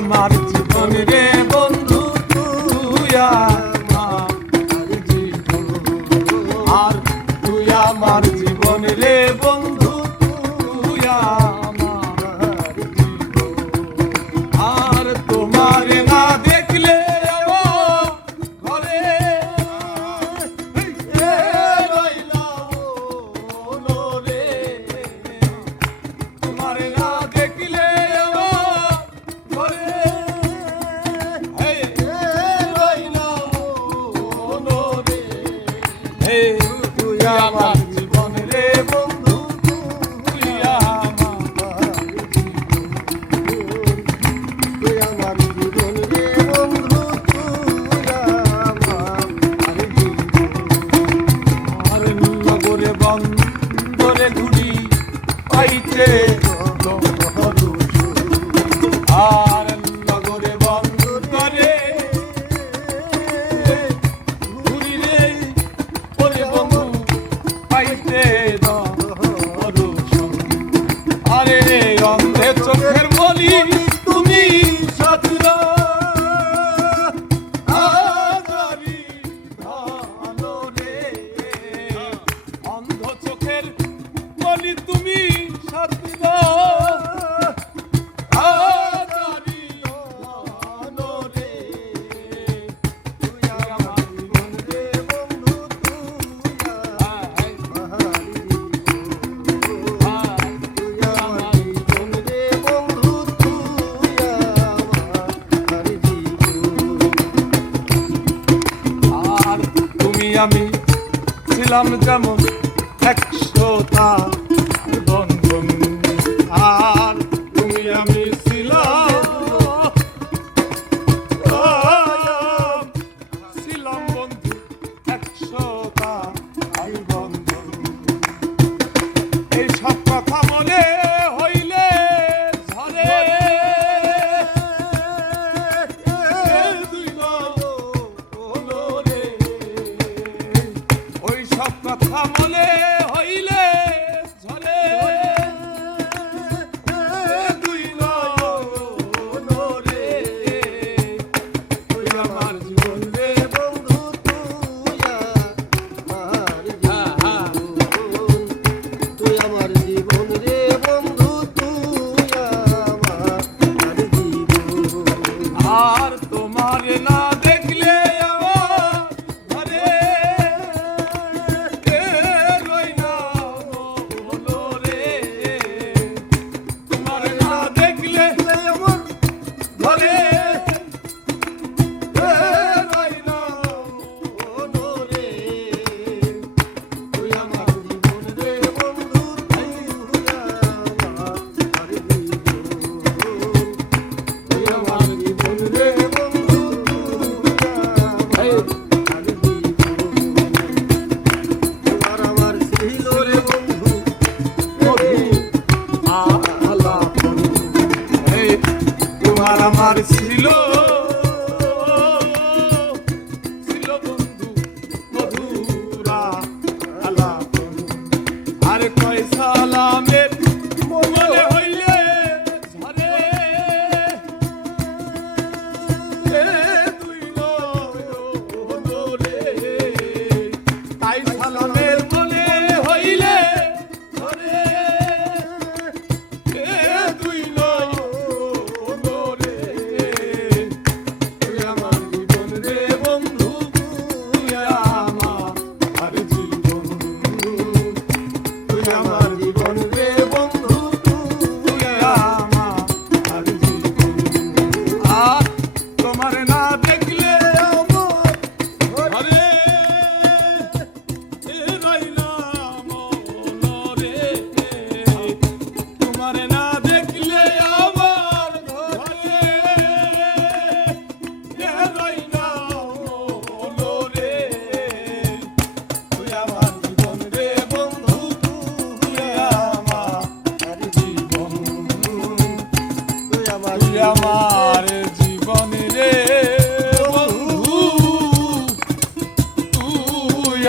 আমার জীবন রে বন্ধু তুই আমার জীবন আর তুই আমার জীবন রে বন্ধু তুই আমার জীবন আর তোমার না দেখলে ঘরে তোমার না দেখলে তুই আমার জীবন রে বন্ধু তুই আমার জীবন রে বন্ধু তুই আমার নগরে বন্দরে ঘুরি পাইতে আর নগরে বন্দরে ঘুরি রে ওরে বন্ধু পাইতে আরে রে অন্ধে চোখের মলি তুমি সাধুরা আজারি ভালো রে অন্ধ চোখের মলি তুমি সাধুরা আজারি ভালো রে তুই আমার জীবন রে বন্ধু আমি ছিলাম যেমন একশোটা বন্ধন আর তুমি আমি ছিলাম বন্ধু একশোটা বন্ধন এই সব কথা মনে হইলে ঝরে সব কথা মনে হইলে ঝরে তুই রে তুই আমার জীবন রে বন্ধু তুই আমার জীবন রে বন্ধু তুই আমার জীবন আর তোমার না দেখলে আমার ছিল বন্ধু মধুরা আলাপন আর কয় সালামের মনে হইলে ঝরে তুই রে তাই সালামের মনে হইলে ঝরে তুই আমার জীবন রে বন্ধু তুই